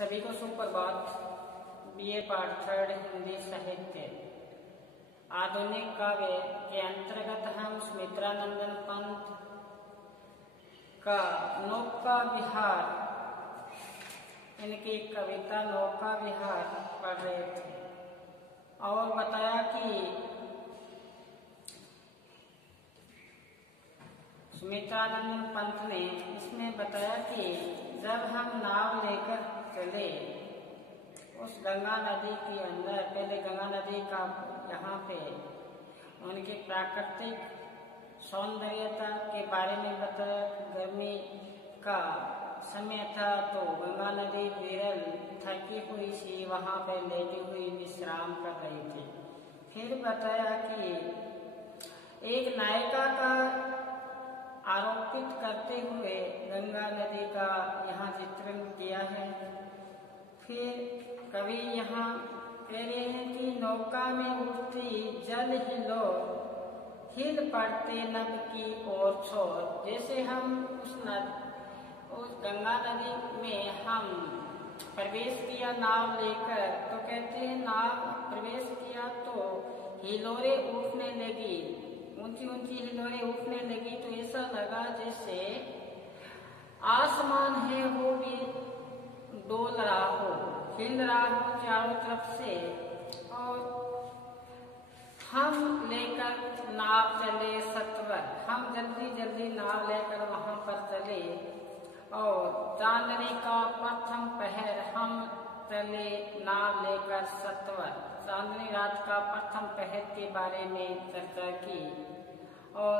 सभी को सुप्रभात। बीए पाठ थर्ड हिंदी साहित्य आधुनिक काव्य के अंतर्गत हम सुमित्रानंदन पंत का नौका विहार, इनकी कविता नौका विहार पढ़ रहे थे और बताया कि सुमित्रानंदन पंत ने इसमें बताया कि जब हम नाव लेकर चले उस गंगा नदी के अंदर, पहले गंगा नदी का यहाँ पे उनकी प्राकृतिक सौंदर्यता के बारे में बताया। गर्मी का समय था तो गंगा नदी विरल थकी हुई सी वहाँ पे लेटी हुई विश्राम कर रही थी। फिर बताया कि एक नायिका का आरोपित करते हुए गंगा नदी का यहाँ चित्रण किया है। फिर कवि यहाँ कह रहे हैं कि नौका में उठती जल हिलो, हिल पड़ते नभ की ओर छोर। जैसे हम उस गंगा नदी में हम प्रवेश किया नाव लेकर, तो कहते हैं नाव प्रवेश किया तो हिलोरे उठने लगी, ऊंची ऊंची हिलोरे उठने लगी, तो ऐसा लगा जैसे आसमान है वो भी डोल रहा हो, हिल रहा हो चारों तरफ से। और हम लेकर नाव चले सत्वर, हम जल्दी जल्दी नाव लेकर वहां पर चले और चांदनी का प्रथम पहर हम चले नाव लेकर सत्वर। चांदनी रात का प्रथम पहर के बारे में चर्चा की और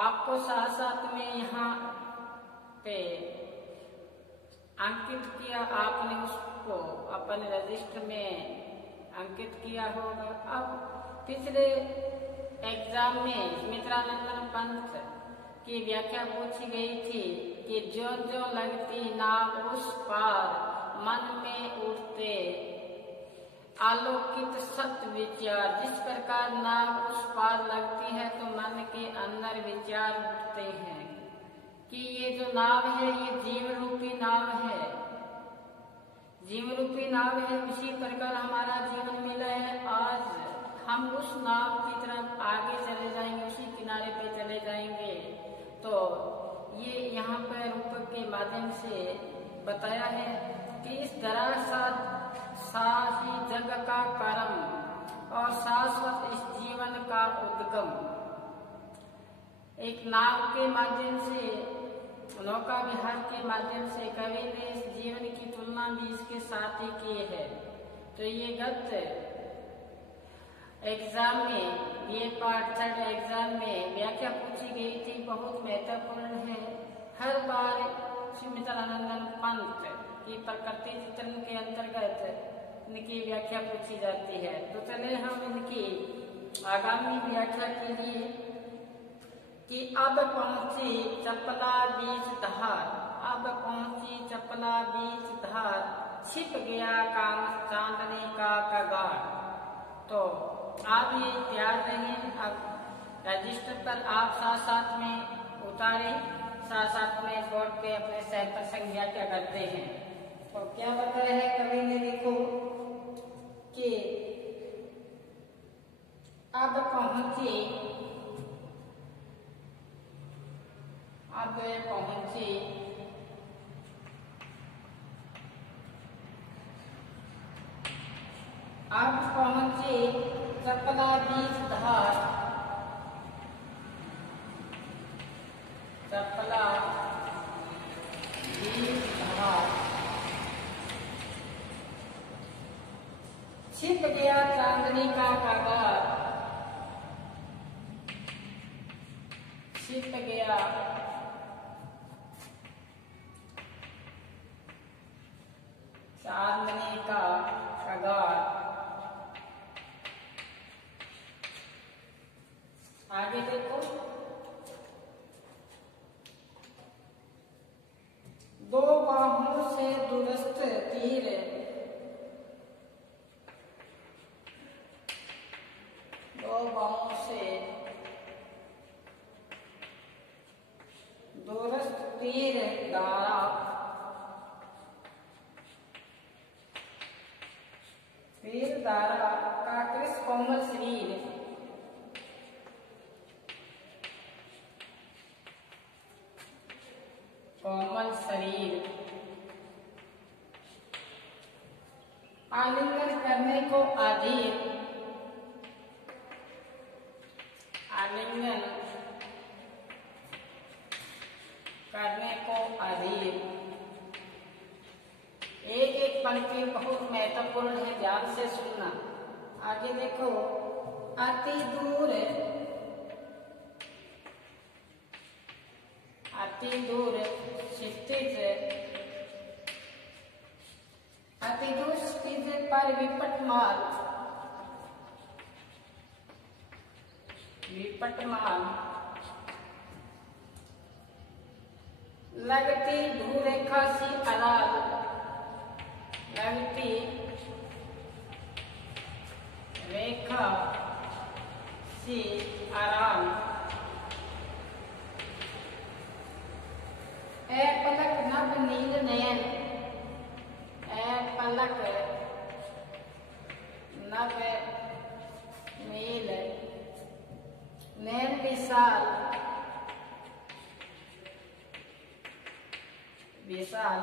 आपको साथ साथ में यहाँ पे अंकित किया, आपने उसको अपने रजिस्टर में अंकित किया होगा। अब पिछले एग्जाम में सुमित्रानंदन पंत की व्याख्या पूछी गई थी कि जो जो लगती नाव उस पार मन में उठते आलोकित सत्य विचार। जिस प्रकार नाव उस पार लगती है तो मन के अंदर विचार उठते हैं कि ये जो नाव है ये जीव रूपी नाव है, जीव रूपी नाव है। उसी प्रकार हमारा जीवन मिला है। आज हम उस नाव की तरफ आगे चले जाएंगे, उसी किनारे पे चले जाएंगे। तो ये यहाँ पर रूपक के माध्यम से बताया है कि इस ही जग का कर्म और शाश्वत इस जीवन का उद्गम। एक नाव के माध्यम से, नौका विहार के माध्यम से कवि ने इस जीवन की तुलना भी इसके साथ ही की है। तो ये गत एग्जाम में, ये पार्ट थर्ड एग्जाम में व्याख्या पूछी गई थी, बहुत महत्वपूर्ण है। हर बार सुमित्रानंदन पंत की प्रकृति चित्रण के अंतर्गत इनकी व्याख्या पूछी जाती है। तो चले हम इनकी आगामी व्याख्या के लिए कि अब पहुंची चपला बीच धार, अब पहुंची चपला बीच धार, छिप गया काम चांदनी का कगार। तो आप ये तैयार रहें। अब रजिस्टर पर आप साथ साथ में उतारें, साथ साथ में बोर्ड पे अपने सह प्रसंग व्याख्या करते हैं। तो क्या बताया है कवि ने, देखो कि अब पहुंची, अब पहुंची अब पहुंची चपला बीच धार, चपला बीच धार, छिप गया चांदनी का कगार, छिप गया चांदनी का कगार। आगे देखो, दो बाहों से दुरस्त तीर, दो बाहों से दुरस्त तीर धारा, कोमल शरीर, आलिंगन करने को अधीर, आलिंगन करने को अधीर। एक एक पंक्ति बहुत महत्वपूर्ण है, ध्यान से सुनना। आगे देखो, अति दूर, अति दूर क्षितिज, अति दूर क्षितिज पर विपटमाल, विपटमाल लगती भूरेखा सी अराल, लगती रेखा सी आराम। ए पलक नभ नील नयन, ए पलक नभ नील नयन विशाल, विशाल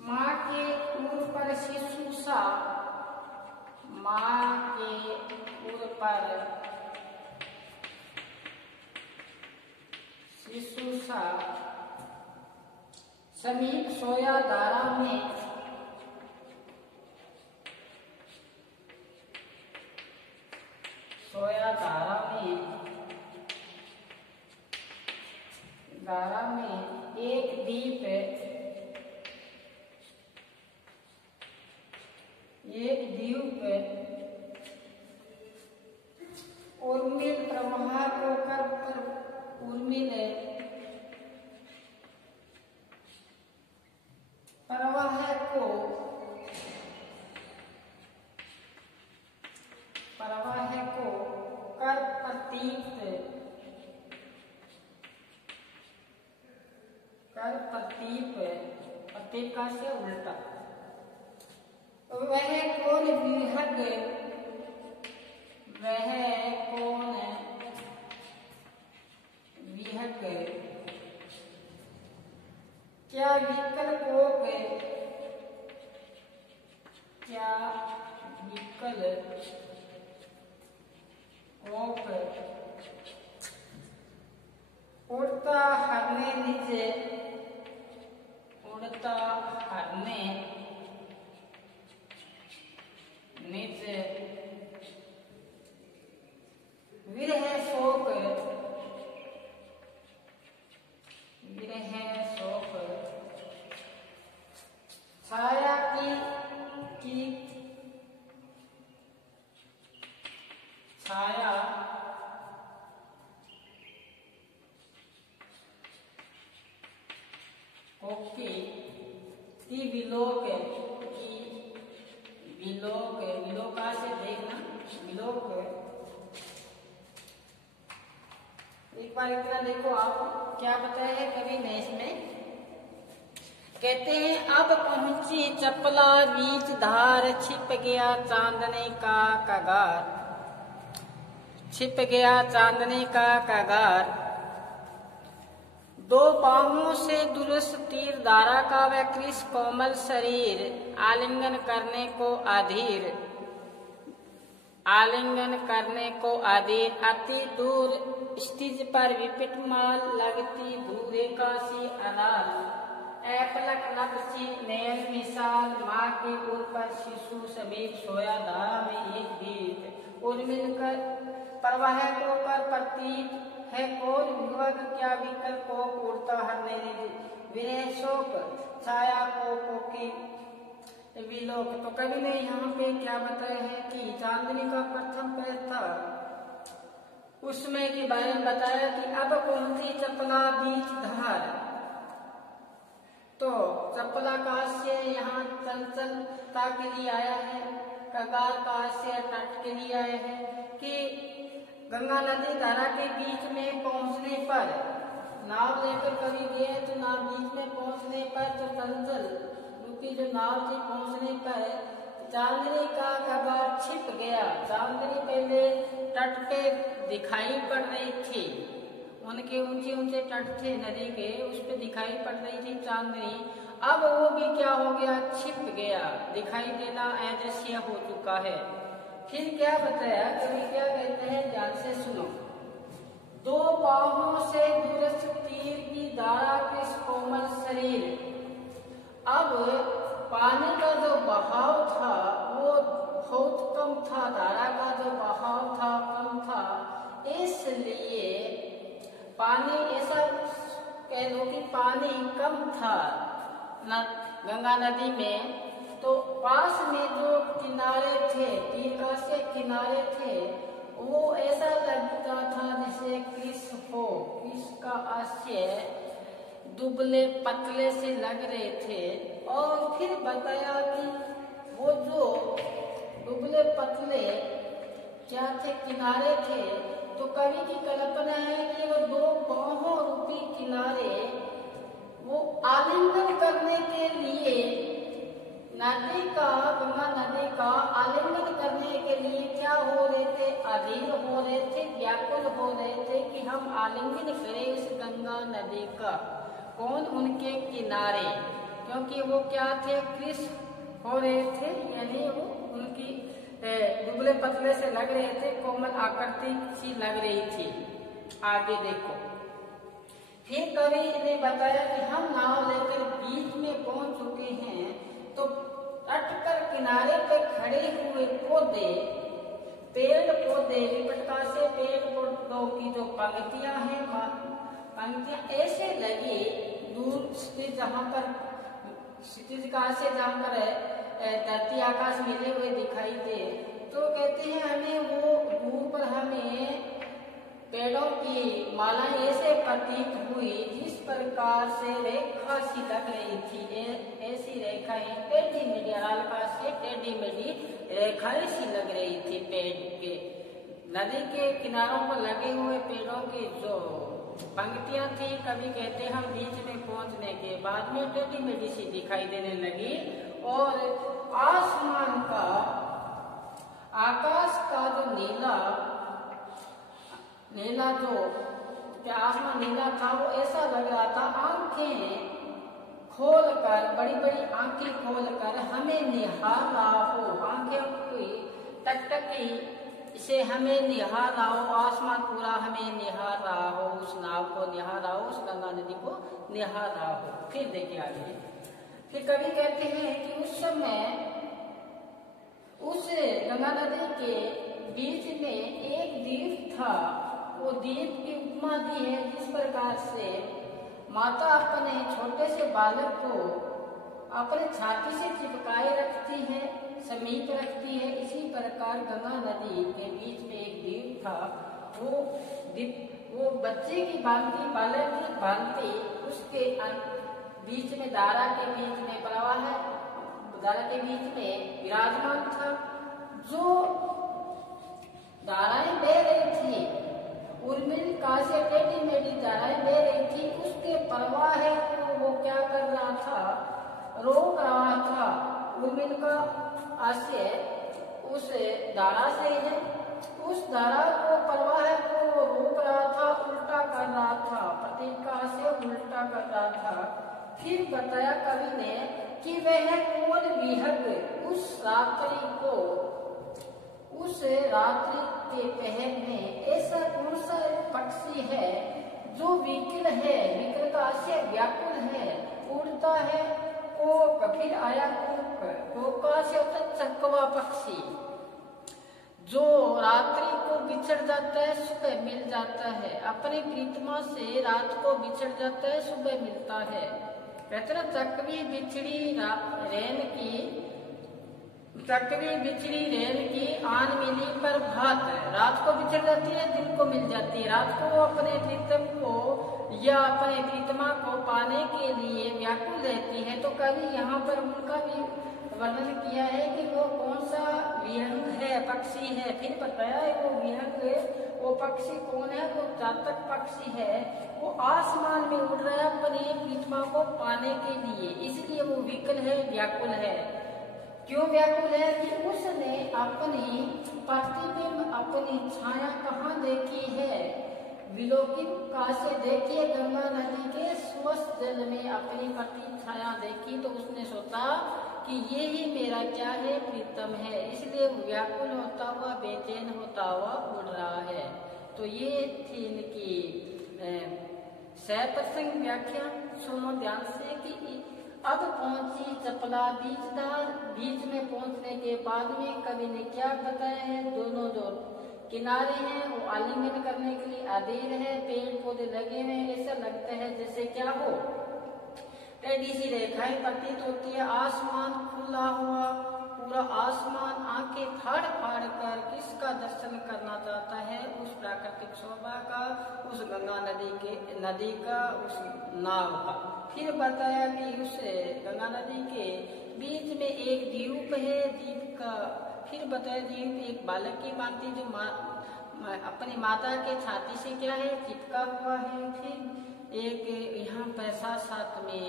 माँ के उर पर शिशु सा, माँ के उर पर शिशु सा, समीप सोया धारा में, सोया धारा में, धारा में एक दीप, एक द्वीप उर्मिल प्रवाह को कर पर उर्मिल प्रवाह को, प्रवाह को कर प्रतीत, कर प्रतीप, प्रतीप का से उल्टा। वह कौन विहग, वह कौन विहग, क्या विकल कोप, क्या विकल कोप, उड़ता हरने निज, उड़ता हरने निज, विरह शोक, विरह शोक, छाया की छाया कोकी ती विलोक, की विलोक, विलोका से देखना, विलोक। एक बार इतना देखो आप, क्या बताया है कवि ने इसमें, कहते हैं अब पहुंची चपला बीच धार, छिप गया चांदने का कगार, छिप गया चांदने का कगार। दो बाहों से दुरुस्त तीर धारा का वह कृष कोमल शरीर, आलिंगन करने को अधीर, आलिंगन करने को अधीर। अति दूर स्थिज पर विपटमाल, लगती भूरेखा सी अराल, ऐपलक नभ सी नयन विशाल, माँ के उर पर शिशु समीप सोया धारा में एक दीप, उर्मिल कर प्रवाह को कर प्रतीत है कौन विवग, क्या विकल को उड़ता हरने विरह शोक, छाया को कोकी विलोक। तो कवि ने यहाँ पे क्या बताया है कि चांदनी का प्रथम पैर था, उसमें के बारे में बताया कि अब पहुंची चपला बीच धार। तो चपला का आशय यहाँ चंचलता के लिए आया है, कगार का आशय तट के लिए आया है कि गंगा नदी धारा के बीच में पहुंचने पर, नाव लेकर कभी गए तो नाव बीच में पहुंचने पर तो चंचल रूपी जो नाव थी, पहुंचने पर चांदनी का कगार छिप गया। चांदनी पहले तट पे दिखाई पड़ रही थी, उनके ऊंचे ऊंचे तट थे नदी के, उस पे दिखाई पड़ रही थी चांदनी। अब वो भी क्या हो गया, छिप गया, दिखाई देना अदृश्य हो चुका है। फिर क्या बताया, कभी क्या कहते हैं, ध्यान से सुनो। दो बाहों से दूरस्थ तीर की धारा के कोमल शरीर। अब पानी का जो बहाव था वो बहुत कम था, धारा का जो बहाव था कम था, इसलिए पानी, ऐसा कह लो कि पानी कम था गंगा नदी में। तो पास में जो किनारे थे, तीर का से किनारे थे, वो ऐसा लगता था जैसे कृष हो, कृष का आशय दुबले पतले से लग रहे थे। और फिर बताया कि वो जो दुबले पतले क्या थे, किनारे थे, तो कवि की कल्पना है कि वो दो बाहों रूपी किनारे वो आलिंगन करने के लिए नदी का, गंगा नदी का आलिंगन करने के लिए क्या हो रहे थे, अधीर हो रहे थे, व्याकुल हो रहे थे कि हम आलिंगन करें इस गंगा नदी का। कौन, उनके किनारे, क्योंकि वो क्या थे, कृष हो रहे थे, यानी वो उनकी दुबले पतले से लग रहे थे, कोमल आकृति सी लग रही थी। आगे देखो, फिर कवि ने बताया कि हम नाव लेकर बीच में पहुंच चुके हैं, तो तट पर किनारे पे खड़े हुए पौधे, पेड़ पौधे, विपटका से पेड़ पौधों की जो पंक्तियां हैं, पंक्तियां ऐसे लगी दूर से, जहां पर क्षितिज का से जहां पर धरती आकाश मिले हुए दिखाई दे, तो कहते हैं हमें वो दूर पर हमें पेड़ों की मालाएं ऐसे प्रतीत हुई जिस प्रकार से रेखा सी लग रही थी। ऐसी रेखाएं टेढ़ी मेढ़ी, आकाश से टेढ़ी मेढ़ी रेखाएं सी लग रही थी पेड़ के, नदी के किनारों पर लगे हुए पेड़ों की जो पंक्तियां थी। कभी कहते हम बीच में पहुंचने के बाद में टेढ़ी मेढ़ी सी दिखाई देने लगी। और आसमान का, आकाश का जो नीला जो आसमान नीला था, वो ऐसा लग रहा था आंखें खोलकर, बड़ी बड़ी आंखें खोलकर हमें निहार रहा हो, आंखें कोई टकटकी से हमें निहार रहा हो, आसमान पूरा हमें निहार रहा हो, उस नाव को निहार रहा हो, उस गंगा नदी को निहार रहा हो। फिर देखिए आगे, फिर कवि कहते हैं कि उस समय उस गंगा नदी के बीच में एक द्वीप था। वो द्वीप की उपमा दी है जिस प्रकार से माता अपने छोटे से बालक को अपने छाती से चिपकाए रखती है, समीप रखती है, इसी प्रकार गंगा नदी के बीच में एक द्वीप था। वो बच्चे की भांति, बालक की भांति उसके बीच में, धारा के बीच में, प्रवाह है, धारा के बीच में विराजमान था। जो धाराएं बह रही थी, उर्मिल का से टेढ़ी मेढ़ी धाराएं बह रही थी, उसके प्रवाह को वो क्या कर रहा था, रोक रहा था। उर्मिल का आशय उस धारा से है, उस धारा को, प्रवाह को वो रोक रहा था, उल्टा कर रहा था, प्रतीका से उल्टा कर रहा था। फिर बताया कवि ने कि वह कौन विहग उस रात्रि को, उस रात्रि के पहर में ऐसा कौन सा पक्षी है जो विकल है, विकल का आशय व्याकुल है, उड़ता है, कोक, फिर आया कोक का आशय होता है चकवा पक्षी, जो रात्रि को बिछड़ जाता है, सुबह मिल जाता है, अपनी प्रीतमा से रात को बिछड़ जाता है, सुबह मिलता है। कहते ना, चकवी बिछड़ी रेन की आन मिली पर भात, रात को बिछड़ जाती है, दिन को मिल जाती है। रात को अपने प्रीतम को या अपने प्रीतमा को पाने के लिए व्याकुल रहती है। तो कवि यहाँ पर उनका भी वर्णन किया है कि वो कौन सा विहंग है, पक्षी है। फिर बताया है वो विहंग, वो पक्षी कौन है, वो चातक पक्षी है, वो आसमान में उड़ रहा है अपनी प्रीतमा को पाने के लिए, इसलिए वो विकल है, व्याकुल है। क्यों व्याकुल है कि उसने अपनी प्रतिबिंब, अपनी छाया कहाँ देखी है, विलोकित कासे देखिए गंगा नदी के स्वच्छ जल में अपनी प्रति छाया देखी तो उसने सोचा कि ये ही मेरा क्या है, प्रीतम है, इसलिए व्याकुल होता हुआ बेचैन होता हुआ उड़ रहा है। तो ये थी इनकी सप्रसंग व्याख्या। सुनो ध्यान से कि अब पहुंची चपला बीजदार, बीच में पहुंचने के बाद में कवि ने क्या बताया है, दोनों जो किनारे हैं वो आलिंगन करने के लिए अधीर है, पेड़ पौधे लगे हुए हैं, ऐसा लगता है जैसे क्या हो, टेढ़ी सी रेखाएं प्रतीत होती है, आसमान खुला हुआ पूरा आसमान आंखें फाड़ फाड़ कर किसका दर्शन करना चाहता है, उस प्राकृतिक शोभा का, उस गंगा नदी का, उस नाव का। फिर बताया कि उस गंगा नदी के बीच में एक द्वीप है, द्वीप का फिर बताया द्वीप एक बालक की भांति जो अपनी माता के छाती से क्या है चिपका हुआ है। फिर एक यहाँ पर साथ में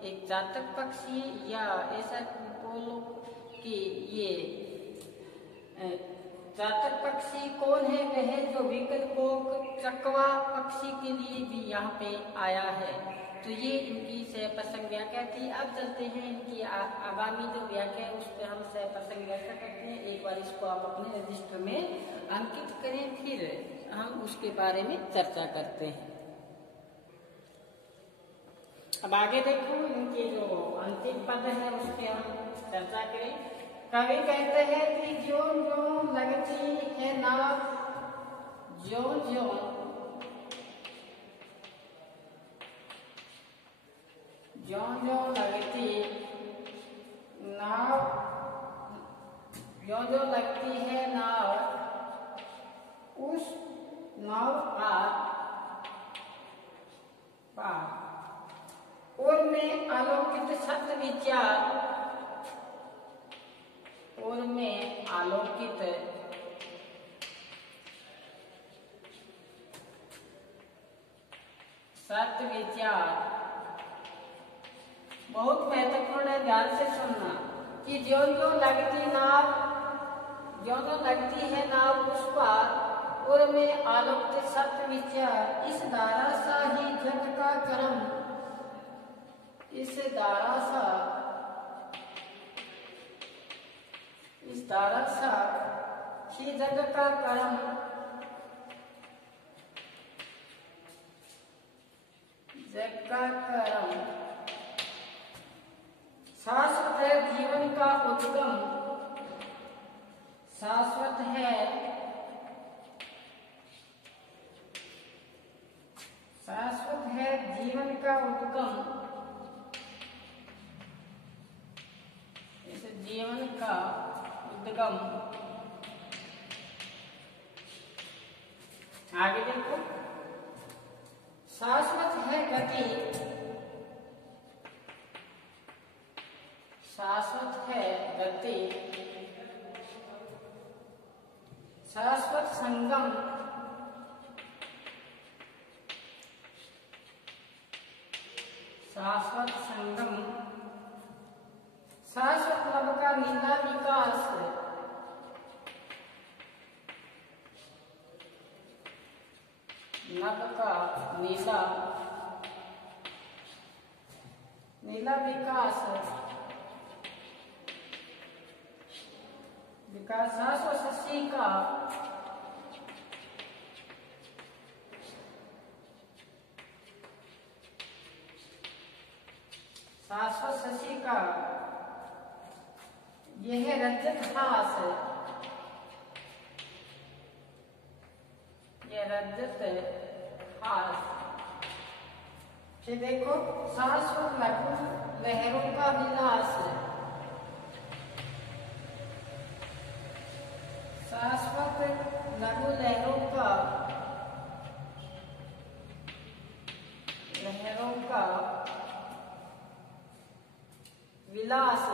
एक जातक पक्षी, या ऐसा बोलो कि ये जातक पक्षी कौन है, वह जो विकल्पोक चकवा पक्षी के लिए भी यहाँ पे आया है। तो ये इनकी सप्रसंग व्याख्या थी। अब चलते हैं इनकी आगामी जो व्याख्या है उस पर हम सप्रसंग व्याख्या करते हैं। एक बार इसको आप अपने रजिस्टर में अंकित करें, फिर हम उसके बारे में चर्चा करते हैं। अब आगे देखो इनके जो अंतिम पद है उस पर हम चर्चा करें। कवि कहते हैं कि ज्यों ज्यों लगती है नाव, ज्यों ज्यों ज्यों ज्यों लगती नाव, ज्यों ज्यों लगती है नाव, उस नाव पार और में आलोकित सत्य विचार, और में आलोकित सत्य विचार। बहुत महत्वपूर्ण है, ध्यान से सुनना कि ज्यों ज्यों लगती नाव, ज्यों ज्यों लगती है नाव उस पार और में आलोकित सत्य विचार, इस धारा सा ही जग का कर्म, इस धारा सा ही जग का कर्म, जग का कर्म शाश्वत है जीवन का उद्गम, शाश्वत है जीवन का उद्गम, इस जीवन का उद्गम। आगे देखो, शाश्वत है गति, शाश्वत है गति, शाश्वत संगम, शाश्वत संगम, शाश्वत नभ का नीला विकास, नभ का नीला विकास, शाश्वत शशि का यह रजत हास, यह रजत हास। फिर देखो, शाश्वत लघु लहरों का विलास, शाश्वत लघु लहरों का विलास,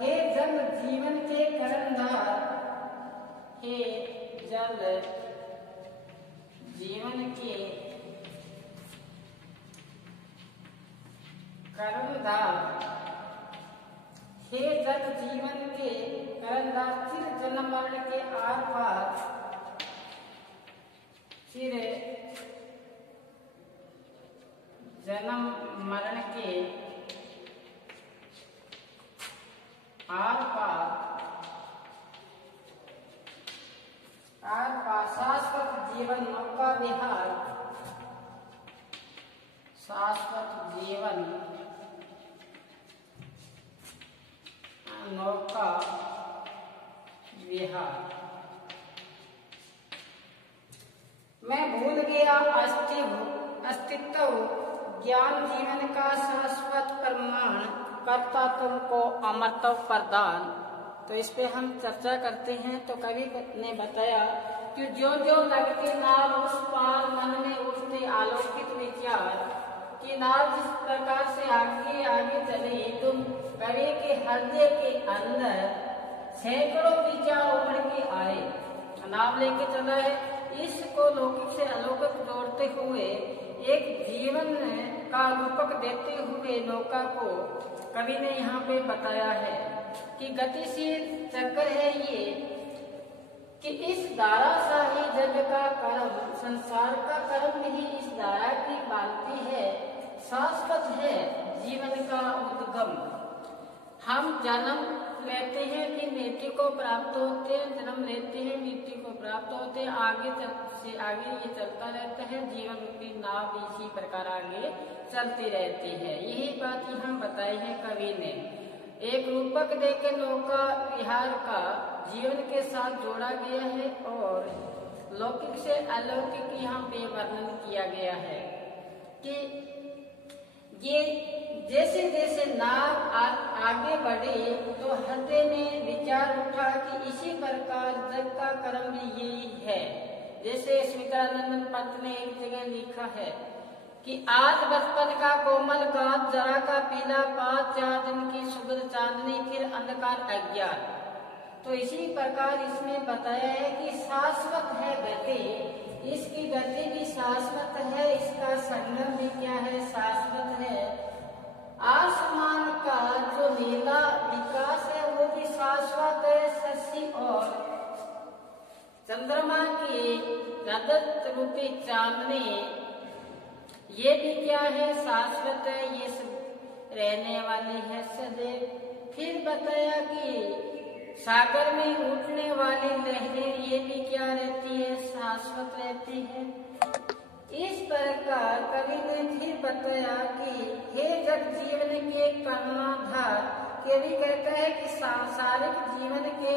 हे जल जीवन के करंदार, हे जल जीवन के करंदार, हे जग जीवन के करंदाचिर जन्म मरण के आर पार, फिर जन्म मरण के आर पार शाश्वत जीवन नौका विहार, शाश्वत जीवन नौका विहार। मैं भूल गया अस्तित्व ज्ञान जीवन का शाश्वत प्रमाण, करता तुमको अमरत्व प्रदान। तो इस पे हम चर्चा करते हैं। तो कवि ने बताया कि जो जो लगती नाव उस पार, मन में उठते आलोकित विचार, कि नाव जिस प्रकार से आगे आगे चली, तुम कवि के हृदय के अंदर सैकड़ों विचार उमड़ के आए। नाव लेके चला है, इसको लौकिक से अलौकिक जोड़ते हुए एक जीवन का रूपक देते हुए नौका को कवि ने यहाँ पे बताया है कि गतिशील चक्कर है ये, कि इस धारा सा ही जग का कर्म, संसार का कर्म ही इस धारा की भांति है, शाश्वत है जीवन का उद्गम। हम जन्म लेते हैं, फिर मृत्यु को प्राप्त होते हैं, जन्म लेते हैं, मृत्यु को प्राप्त होते हैं, आगे से आगे ये चलता रहता है। जीवन की नाव इसी प्रकार आगे चलती रहती है। यही बात यहाँ बताई है कवि ने। एक रूपक देके नौका विहार का जीवन के साथ जोड़ा गया है और लौकिक से अलौकिक यहाँ पे वर्णन किया गया है कि ये जैसे जैसे नाव आगे बढ़े तो हृदय में विचार उठा कि इसी प्रकार जग का कर्म भी यही है। जैसे स्मितानंद पंत ने एक जगह लिखा है कि आज बचपन का कोमल गात, जरा का पीला पात, 4 दिन की सुगध चांदनी, फिर अंधकार अज्ञान। तो इसी प्रकार इसमें बताया है कि शाश्वत है गति, इसकी गति भी शाश्वत है, इसका संगम भी क्या है, शाश्वत है। आसमान का जो नीला विकास है वो भी शाश्वत है। शशि और चंद्रमा की रजत रूपी चांदनी, ये भी क्या है, शाश्वत है, ये सब रहने वाली है सदैव। फिर बताया कि सागर में उठने वाली लहरें, ये भी क्या रहती है, शाश्वत रहती है। इस प्रकार कवि ने फिर बताया कि हे जग जीवन के कर्णाधार, कवि कहता है कि सांसारिक जीवन के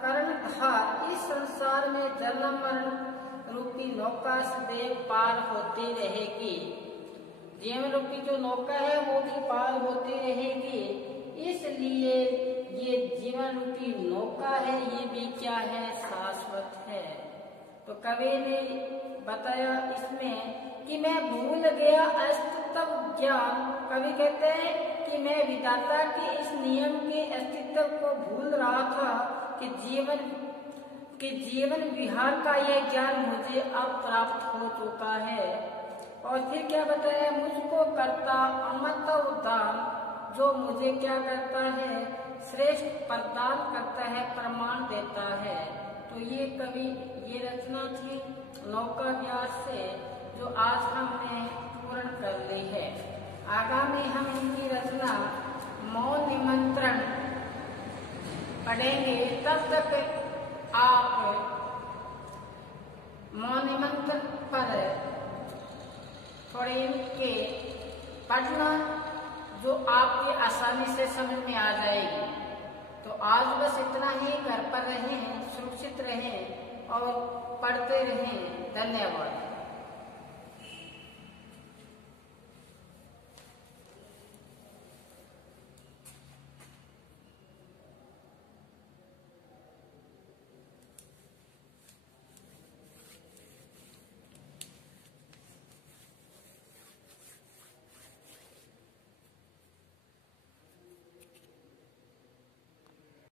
कर्णधार, इस संसार में जन्म मरण रूपी नौका सदैव पार होती रहेगी। जीवन रूपी जो नौका है वो भी पार होती रहेगी, इसलिए ये जीवन रूपी नौका है, ये भी क्या है, शाश्वत है। तो कवि ने बताया इसमें कि मैं भूल गया अस्तित्व ज्ञान। कवि कहते हैं कि मैं विधाता के इस नियम के अस्तित्व को भूल रहा था कि जीवन विहार का यह ज्ञान मुझे अब प्राप्त हो चुका है। और फिर क्या बताया, मुझको करता अमरत्व दान, जो मुझे क्या करता है, श्रेष्ठ प्रदान करता है, प्रमाण देता है। तो ये कवि ये रचना थी नौका विहार से, जो आज हमने पूर्ण कर ली है। आगामी हम इनकी रचना मौन निमंत्रण पढ़ेंगे। तब तक आप मौन निमंत्रण पर थोड़े इनके पढ़ना, जो आपके आसानी से समझ में आ जाएगी। तो आज बस इतना ही। घर पर रहें, सुरक्षित रहें और पढ़ते रहें। धन्यवाद।